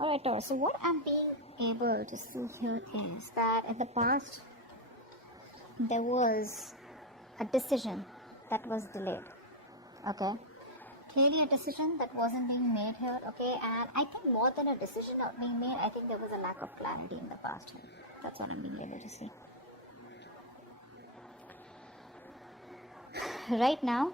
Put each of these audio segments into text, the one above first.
Alright, Taurus, so what I'm being able to see here is that in the past there was a decision that was delayed. Okay, clearly a decision that wasn't being made here. Okay, and I think more than a decision not being made, I think there was a lack of clarity in the past here. That's what I'm being able to see. Right now,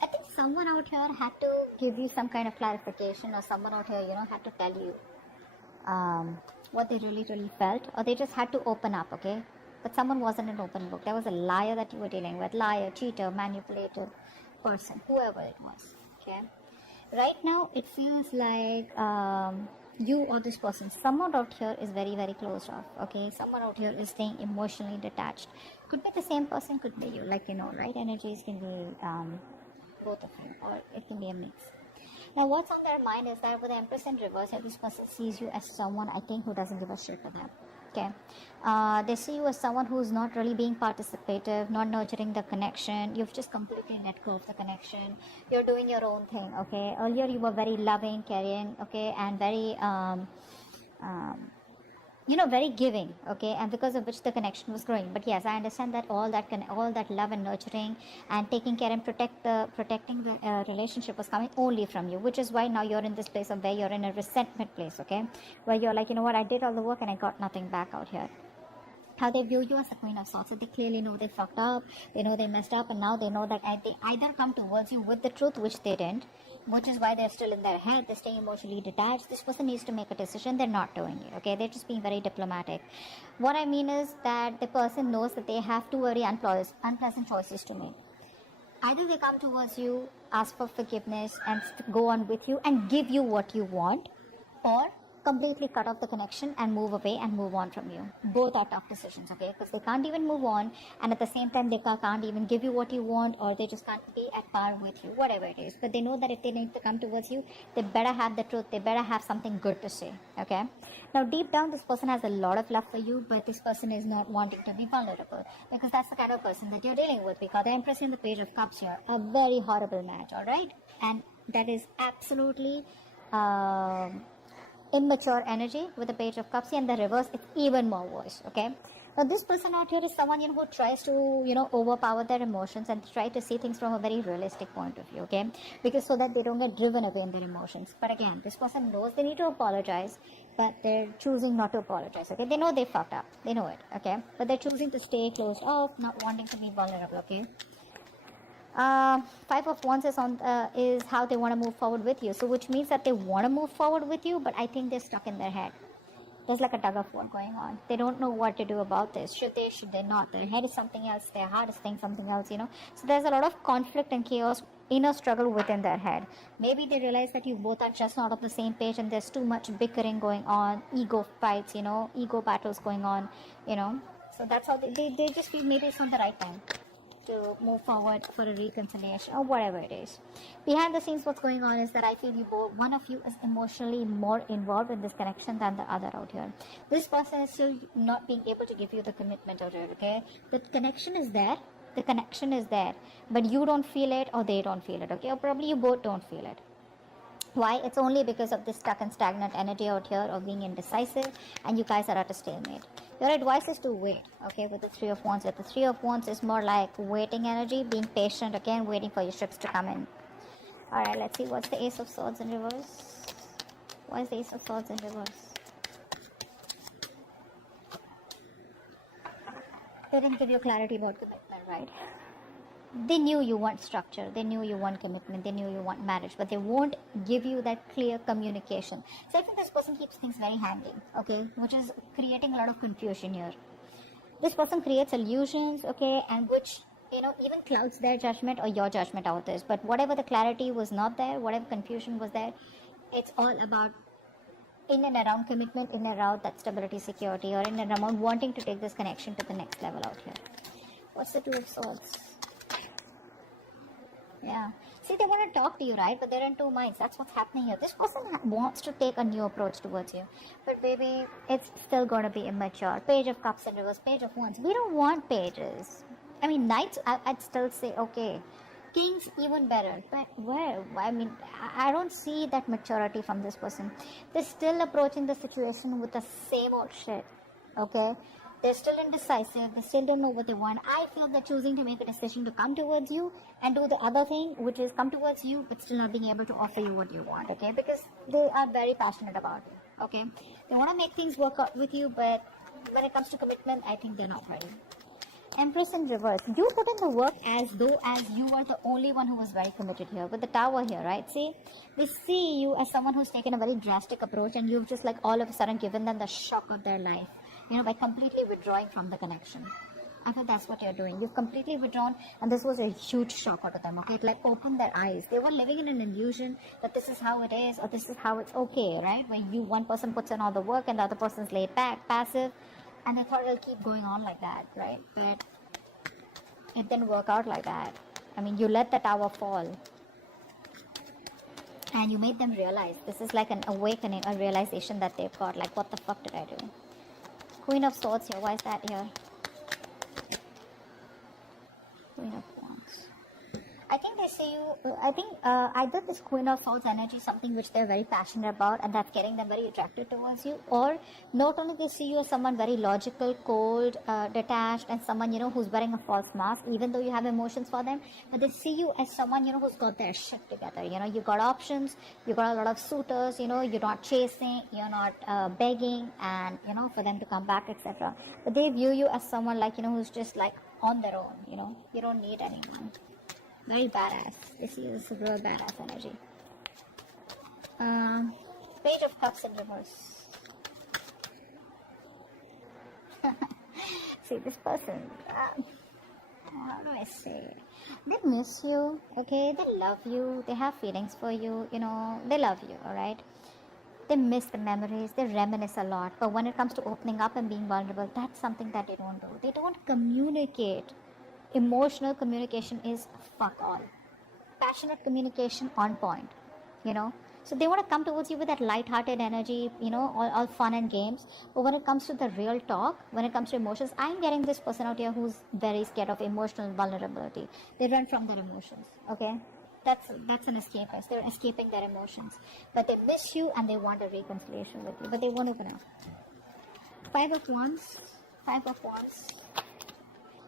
I think someone out here had to give you some kind of clarification, or someone out here, had to tell you what they really felt, or they just had to open up. Okay, but someone wasn't an open book. There was a liar that you were dealing with, liar, cheater, manipulator person, whoever it was. Okay, right now it feels like you or this person, someone out here is very closed off. Okay, someone out here is staying emotionally detached. Could be the same person, could be you, right? Energies can be both of you, or it can be a mix. Now what's on their mind is that with the Empress in reverse, this person sees you as someone, I think, who doesn't give a shit for them. Okay, they see you as someone who's not really being participative, not nurturing the connection. You've just completely let go of the connection. You're doing your own thing. Okay, earlier you were very loving, caring, okay, and very very giving. Okay, and because of which the connection was growing. But yes, I understand that all that love and nurturing and taking care and protecting the relationship was coming only from you, which is why now you're in this place of where you're in a resentment place. Okay, where you're like, you know what, I did all the work and I got nothing back out here. How they view you as the Queen of Swords. So they clearly know they fucked up, they know they messed up, and now they know that they either come towards you with the truth, which they didn't, which is why they're still in their head, they're staying emotionally detached. This person needs to make a decision, they're not doing it. Okay, they're just being very diplomatic. What I mean is that the person knows that they have two very unpleasant choices to make. Either they come towards you, ask for forgiveness, and go on with you and give you what you want, or completely cut off the connection and move away and move on from you. Both are tough decisions, okay? Because they can't even move on, and at the same time they can't even give you what you want, or they just can't be at par with you, whatever it is. But they know that if they need to come towards you, they better have the truth, they better have something good to say, okay? Now deep down, this person has a lot of love for you, but this person is not wanting to be vulnerable, because that's the kind of person that you're dealing with. We got the Empress in the Page of Cups here, a very horrible match, alright? And that is absolutely immature energy with the Page of Cups, and the reverse, it's even more worse. Okay, now this person out here is someone who tries to overpower their emotions and try to see things from a very realistic point of view. Okay, because so that they don't get driven away in their emotions. But again, this person knows they need to apologize, but they're choosing not to apologize. Okay, they know they fucked up, they know it. Okay, but they're choosing to stay closed off, not wanting to be vulnerable. Okay, Five of Wands is how they want to move forward with you. So which means that they want to move forward with you, but I think they're stuck in their head. There's like a tug of war going on. They don't know what to do about this. Should they not? Their head is something else, their heart is saying something else, So there's a lot of conflict and chaos, inner struggle within their head. Maybe they realize that you both are just not on the same page, and there's too much bickering going on, ego fights, ego battles going on, So that's how they just feel maybe it's not the right time to move forward for a reconciliation or whatever it is. Behind the scenes, what's going on is that I feel one of you is emotionally more involved in this connection than the other out here. This person is still not being able to give you the commitment out here. Okay, the connection is there, but you don't feel it, or they don't feel it. Okay, or probably you both don't feel it. Why? It's only because of this stuck and stagnant energy out here of being indecisive, and you guys are at a stalemate. Your advice is to wait, okay, with the Three of Wands. The Three of Wands is more like waiting energy, being patient, again, waiting for your ships to come in. Alright, let's see, what's the Ace of Swords in reverse? Why is the Ace of Swords in reverse? They didn't give you clarity about commitment, right? They knew you want structure, they knew you want commitment, they knew you want marriage, but they won't give you that clear communication. So I think this person keeps things very hanging, okay, which is creating a lot of confusion here. This person creates illusions, okay, and which, even clouds their judgment or your judgment out this. But whatever the clarity was not there, whatever confusion was there, it's all about in and around commitment, in and around that stability, security, or in and around wanting to take this connection to the next level out here. What's the Two of Swords? Yeah. See, they want to talk to you, right? But they're in two minds. That's what's happening here. This person wants to take a new approach towards you. But baby, it's still going to be immature. Page of Cups in reverse, Page of Wands. We don't want pages. I mean, Knights, I'd still say, okay, Kings even better, but where? I mean, I don't see that maturity from this person. They're still approaching the situation with the same old shit. Okay, they're still indecisive. They still don't know what they want. I feel they're choosing to make a decision to come towards you and do the other thing, which is come towards you, but still not being able to offer you what you want. Okay, because they are very passionate about it. Okay, they want to make things work out with you, but when it comes to commitment, I think they're not ready. Empress in reverse. You put in the work as though as you were the only one who was very committed here. With the tower here, right? See? They see you as someone who's taken a very drastic approach and you've just like all of a sudden given them the shock of their life. You know, by completely withdrawing from the connection. I feel that's what you're doing. You've completely withdrawn and this was a huge shock out of them. Okay? It like opened their eyes. They were living in an illusion that this is how it is or this is how it's okay, right? Where one person puts in all the work and the other person's laid back, passive. And I thought it'll keep going on like that, right? But it didn't work out like that. I mean, you let the tower fall. And you made them realize. This is like an awakening, a realization that they've got. Like, what the fuck did I do? Queen of Swords here. Why is that here? Queen of Wands. I think they see you, I think either this Queen of Swords energy is something which they're very passionate about and that's getting them very attracted towards you, or not only they see you as someone very logical, cold, detached, and someone, you know, who's wearing a false mask, even though you have emotions for them, but they see you as someone, you know, who's got their shit together. You know, you got options, you got a lot of suitors, you know, you're not chasing, you're not begging, and, you know, for them to come back, etc. But they view you as someone like, you know, who's just like on their own, you know, you don't need anyone. Very badass. This is a real badass energy. Page of Cups in reverse. See, this person, how do I say it? They miss you, okay? They love you. They have feelings for you, you know. They love you, alright? They miss the memories. They reminisce a lot. But when it comes to opening up and being vulnerable, that's something that they don't do. They don't communicate. Emotional communication is fuck all. Passionate communication on point, you know. So they want to come towards you with that light-hearted energy, you know, all fun and games. But when it comes to the real talk, when it comes to emotions, I'm getting this person out here who's very scared of emotional vulnerability. They run from their emotions, okay? That's an escapist. They're escaping their emotions. But they miss you and they want a reconciliation with you. But they won't open up. 5 of Wands. 5 of Wands.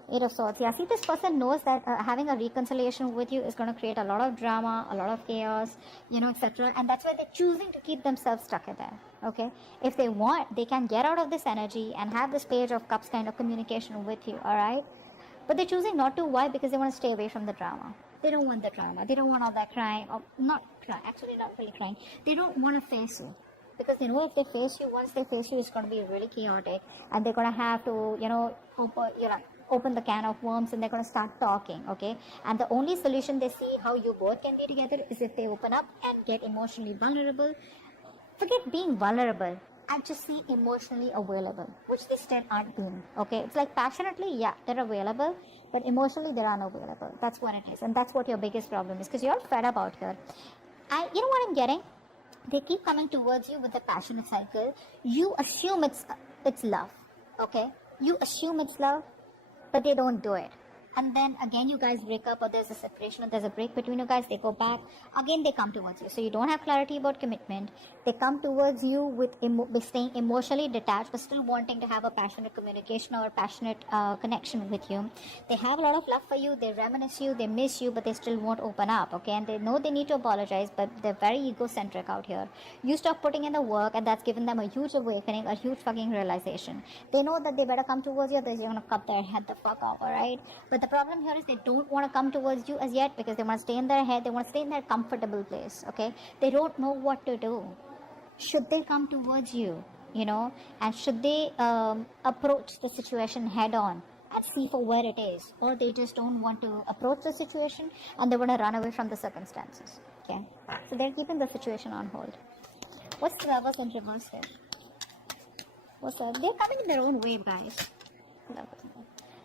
8 of Swords. Yeah, see, this person knows that having a reconciliation with you is going to create a lot of drama, a lot of chaos, you know, etc. And that's why they're choosing to keep themselves stuck in there, okay? If they want, they can get out of this energy and have this Page of Cups kind of communication with you, all right? But they're choosing not to. Why? Because they want to stay away from the drama. They don't want the drama. They don't want all that crying, or not crying, actually not really crying. They don't want to face you. Because they know if they face you, once they face you, it's going to be really chaotic. And they're going to have to, you know, open the can of worms and they're going to start talking, okay? And the only solution they see how you both can be together is if they open up and get emotionally vulnerable. Forget being vulnerable. I just see emotionally available, which they still aren't being, okay? It's like passionately, yeah, they're available, but emotionally they're unavailable. That's what it is. And that's what your biggest problem is, because you're fed up out here. And you know what I'm getting? They keep coming towards you with the passionate cycle. You assume it's love, okay? You assume it's love, but they don't do it. And then again you guys break up, or there's a separation, or there's a break between you guys, they go back, again they come towards you. So you don't have clarity about commitment. They come towards you with staying emotionally detached, but still wanting to have a passionate communication or a passionate connection with you. They have a lot of love for you, they reminisce you, they miss you, but they still won't open up, okay? And they know they need to apologize, but they're very egocentric out here. You stop putting in the work, and that's given them a huge awakening, a huge fucking realization. They know that they better come towards you, they're gonna cut their head the fuck off, alright? But the problem here is they don't want to come towards you as yet, because they want to stay in their head, they want to stay in their comfortable place, okay? They don't know what to do. Should they come towards you, you know, and should they approach the situation head on and see for where it is, or they just don't want to approach the situation and they want to run away from the circumstances, okay? So they're keeping the situation on hold. What's the Lovers in reverse here? What's up? They're coming in their own wave, guys.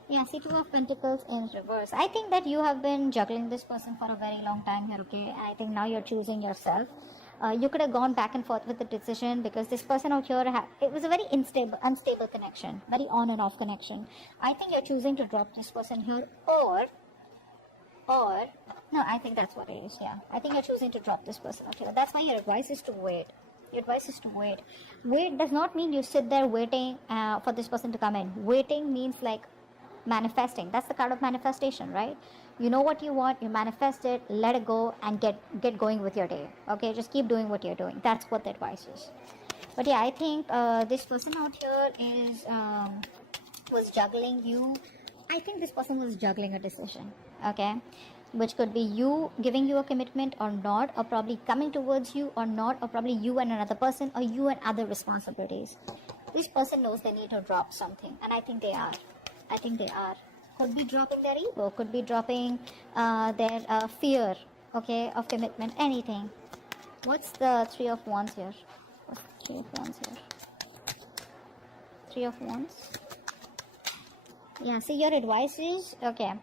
Yeah, see, 2 of Pentacles in reverse. I think that you have been juggling this person for a very long time here, okay? I think now you're choosing yourself. You could have gone back and forth with the decision, because this person out here, it was a very unstable connection, very on and off connection. I think you're choosing to drop this person here, Or, no, I think that's what it is, yeah. I think you're choosing to drop this person out here. That's why your advice is to wait. Your advice is to wait. Wait does not mean you sit there waiting for this person to come in. Waiting means like manifesting. That's the card of manifestation, right? You know what you want, you manifest it, let it go, and get going with your day. Okay, just keep doing what you're doing. That's what the advice is. But yeah, I think this person out here is was juggling you. I think this person was juggling a decision, okay, which could be you giving you a commitment or not, or probably coming towards you or not, or probably you and another person, or you and other responsibilities. This person knows they need to drop something, and I think they are. I think they are. Could be dropping their ego, could be dropping their fear, okay, of commitment, anything. What's the Three of Wands here? What's the Three of Wands here? Three of Wands. Yeah, see, your advice is, okay,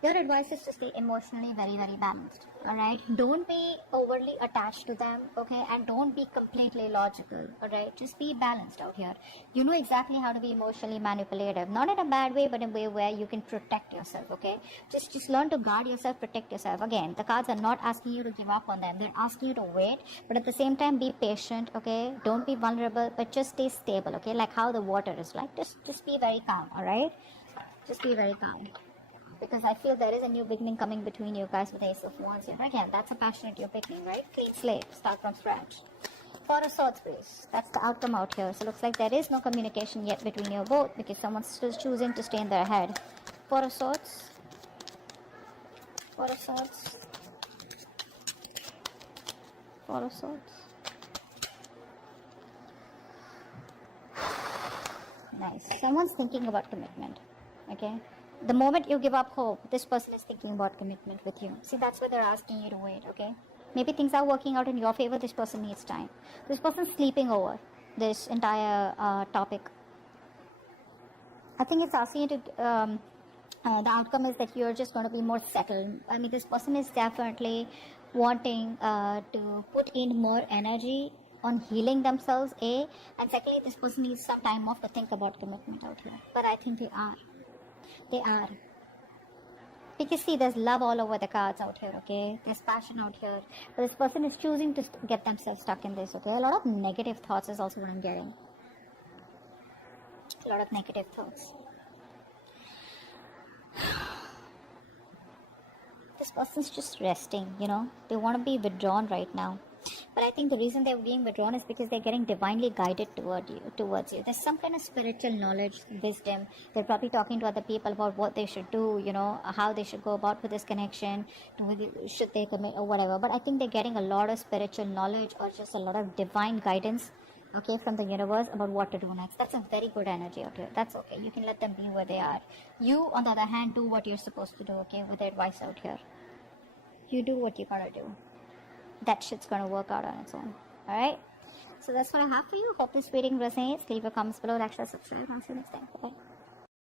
your advice is to stay emotionally very, very balanced. Alright, don't be overly attached to them, okay, and don't be completely logical. Alright, just be balanced out here. You know exactly how to be emotionally manipulative, not in a bad way, but in a way where you can protect yourself. Okay, just learn to guard yourself, protect yourself. Again, the cards are not asking you to give up on them, they're asking you to wait, but at the same time be patient. Okay, don't be vulnerable, but just stay stable. Okay, like how the water is, like just be very calm. Alright, just be very calm, because I feel there is a new beginning coming between you guys with Ace of Wands here. Again, that's a passionate new beginning, right? Clean slate, start from scratch. Four of Swords, please. That's the outcome out here. So looks like there is no communication yet between you both, because someone's still choosing to stay in their head. Four of Swords. Four of Swords. Four of Swords. Nice. Someone's thinking about commitment. Okay, the moment you give up hope, this person is thinking about commitment with you. See, that's why they're asking you to wait. Okay, maybe things are working out in your favor, this person needs time. This person's sleeping over this entire topic. I think it's asking you to the outcome is that you're just going to be more settled. I mean, this person is definitely wanting to put in more energy on healing themselves, A, and secondly, this person needs some time off to think about commitment out here. But I think they are. They are. Because see, there's love all over the cards out here, okay? There's passion out here. But this person is choosing to get themselves stuck in this, okay? A lot of negative thoughts is also what I'm getting. A lot of negative thoughts. This person's just resting, you know? They want to be withdrawn right now. But I think the reason they're being withdrawn is because they're getting divinely guided towards you. There's some kind of spiritual knowledge, wisdom. They're probably talking to other people about what they should do, you know, how they should go about with this connection, should they commit or whatever. But I think they're getting a lot of spiritual knowledge or just a lot of divine guidance, okay, from the universe about what to do next. That's a very good energy out here. That's okay. You can let them be where they are. You, on the other hand, do what you're supposed to do, okay, with the advice out here. You do what you gotta do. That shit's gonna work out on its own. Alright? So that's what I have for you. Hope this reading resonates. Leave your comments below, like, share, subscribe. I'll see you next time. Bye.